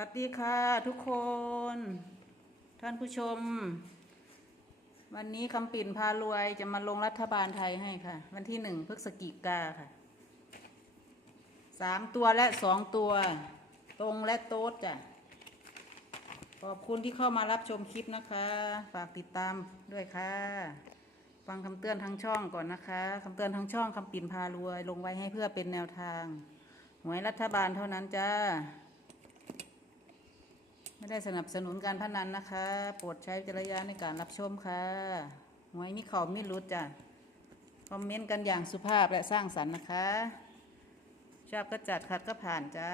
วัสดีค่ะทุกคน ท่านผู้ชม วันนี้คำปิ่นพารวยจะมาลงรัฐบาลไทยให้ค่ะ วันที่หนึ่งพฤศจิกาค่ะสามตัวและสองตัว ตรงและโต๊ดจ้ะขอบคุณที่เข้ามารับชมคลิปนะคะ ฝากติดตามด้วยค่ะ ฟังคำเตือนทางช่องก่อนนะคะคำเตือนทางช่องคำปิ่นพารวย ลงไว้ให้เพื่อเป็นแนวทางหวยรัฐบาลเท่านั้นจ้า ไม่ได้สนับสนุนการพนันนะคะ โปรดใช้จรณญาในการรับชมค่ะหวยมีเขาไม่รู้จ้ะ คอมเมนต์กันอย่างสุภาพและสร้างสรรค์นะคะ ชอบก็จัดขัดก็ผ่านจ้า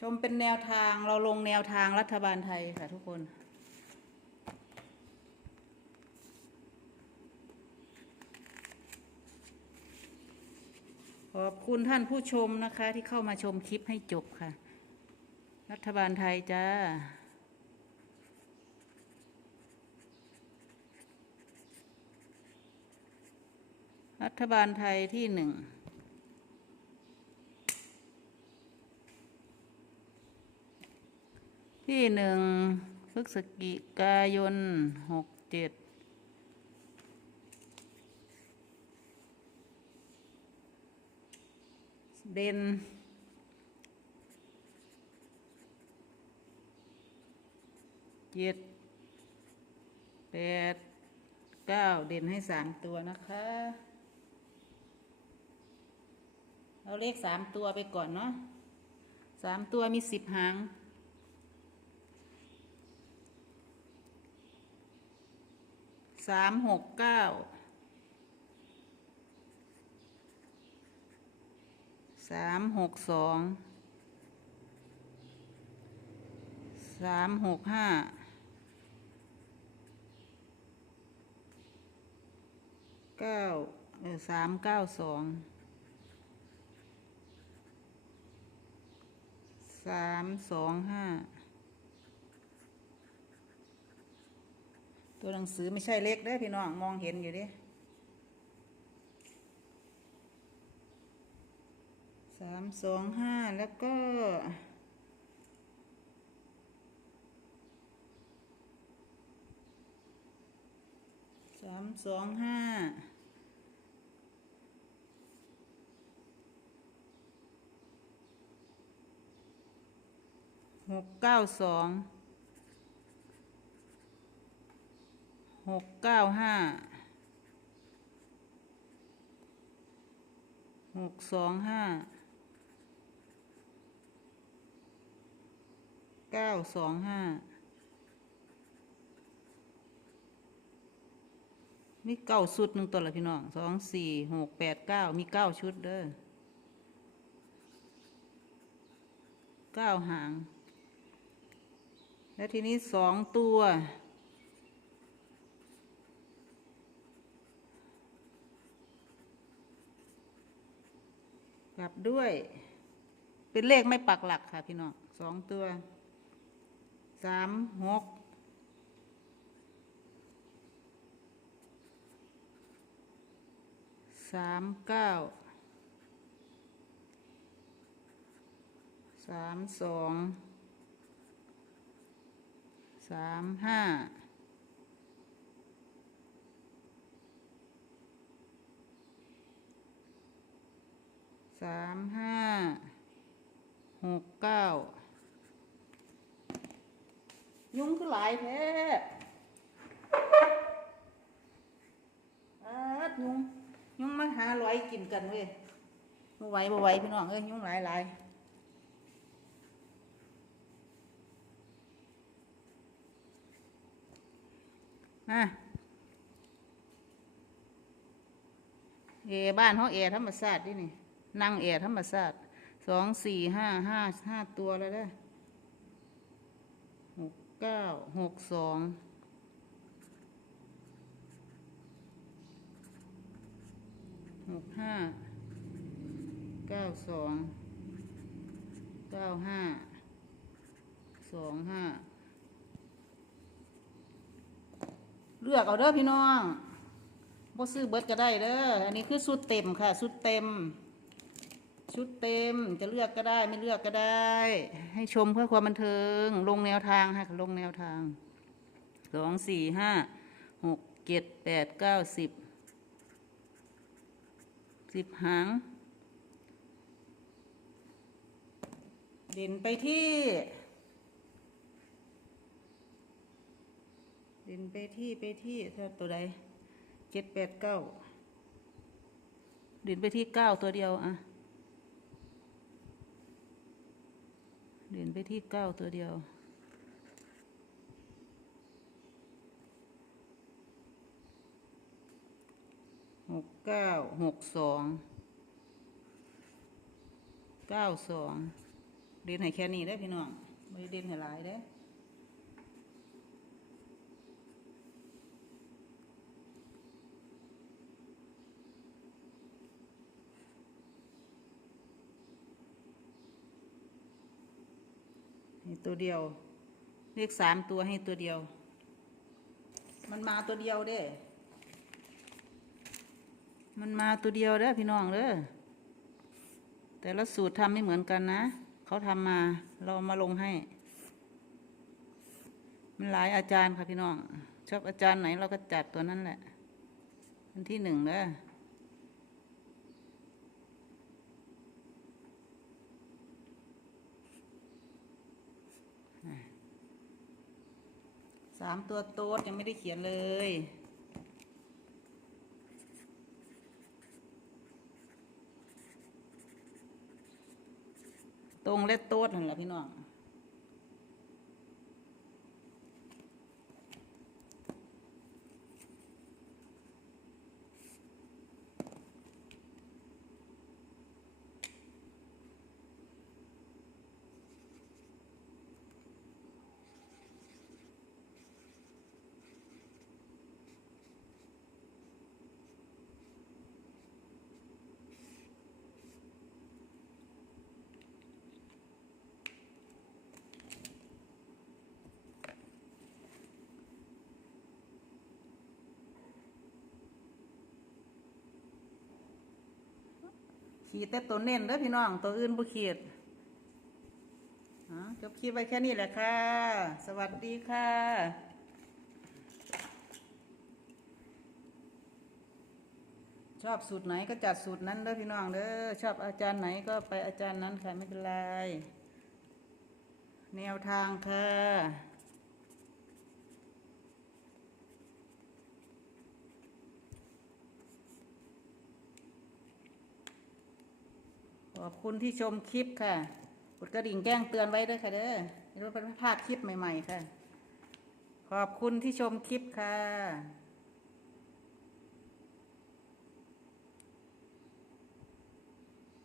ชมเป็นแนวทางเราลงแนวทางรัฐบาลไทยค่ะทุกคน ขอบคุณท่านผู้ชมนะคะ ที่เข้ามาชมคลิปให้จบค่ะ รัฐบาลไทยจ้ารัฐบาลไทยที่หนึ่ง ที่หนึ่งพฤศจิกายนหกเจ็ด เด่นเจ็ดแปดเก้าเด่นให้สามตัวนะคะ เอาเลขสามตัวไปก่อนเนาะสามตัวมีสิบหางสามหกเก้า สามหกสองสามหกห้าเก้าเออสามเก้าสองสามสองห้าตัวหนังสือไม่ใช่เล็กเด้อพี่น้อง มองเห็นอยู่ดิ สามสองห้าแล้วก็สามสองห้าหกเก้าสองหกเก้าห้าหกสองห้า เก้าสองห้ามีเก้าชุดหนึ่งตัวละพี่น้องสองสี่หกแปดเก้ามีเก้าชุดเด้อเก้าหาง แล้วทีนี้สองตัวกลับด้วย เป็นเลขไม่ปักหลักค่ะพี่น้องสองตัว สามหกสามเก้าสามสองสามห้าสามห้าหกเก้า ยุงคือหลายแท้อาดยุง ยุงมาหาลอยกินกันเว้ยบ่ไหวบ่ไหวพี่น้องเอ้ยยุงหลายหลายอะเอบ้านห้องเอธรรมศาสตร์ดินี่นั่งเอธรรมศาสตร์สองสี่ห้าห้าห้าตัวแล้วเด้อ เก้าหกสองหกห้าเก้าสองเก้าห้าสองห้าเลือกเอาเด้อพี่น้องบ่ซื้อเบิดก็ได้เด้อ อันนี้คือสุดเต็มค่ะ สุดเต็ม ชุดเต็มจะเลือกก็ได้ไม่เลือกก็ได้ ให้ชมเพื่อความบันเทิง ลงแนวทางค่ะลงแนวทางสองสี่ห้าหกเจ็ดแปดเก้าสิบสิบหางเด่นไปที่ เด่นไปที่ไปที่ถ้าตัวใดเจ็ดแปดเก้าเด่นไปที่เก้าตัวเดียวอะ เดินไปที่เก้าตัวเดียว หกเก้าหกสอง เก้าสอง เดินให้แค่นี้ได้พี่น้อง ไม่เดินให้หลายได้ ให้ตัวเดียว เลขสามตัวให้ตัวเดียว มันมาตัวเดียวเด้ มันมาตัวเดียวเด้อพี่น้องเด้อแต่ละสูตรทำไม่เหมือนกันนะ เขาทำมาเราเอามาลงให้ มันหลายอาจารย์ค่ะพี่น้อง ชอบอาจารย์ไหนเราก็จัดตัวนั้นแหละอันที่หนึ่งเด้อ สามตัวโต๊ดยังไม่ได้เขียนเลย ตรงและโต๊ดนั่นแหละพี่น้อง ขีดแต่ตัวเน้นเด้อพี่น้อง ตัวอื่นบ่ขีดจบคลิปไว้แค่นี้แหละค่ะ สวัสดีค่ะชอบสูตรไหนก็จัดสูตรนั้นเด้อพี่น้องเด้อชอบอาจารย์ไหนก็ไปอาจารย์นั้นค่ะไม่เป็นไร แนวทางค่ะ ขอบคุณที่ชมคลิปค่ะ กดกระดิ่งแจ้งเตือนไว้ด้วยค่ะเด้อจะได้ไม่พลาดคลิปใหม่ ๆ ค่ะ ขอบคุณที่ชมคลิปค่ะ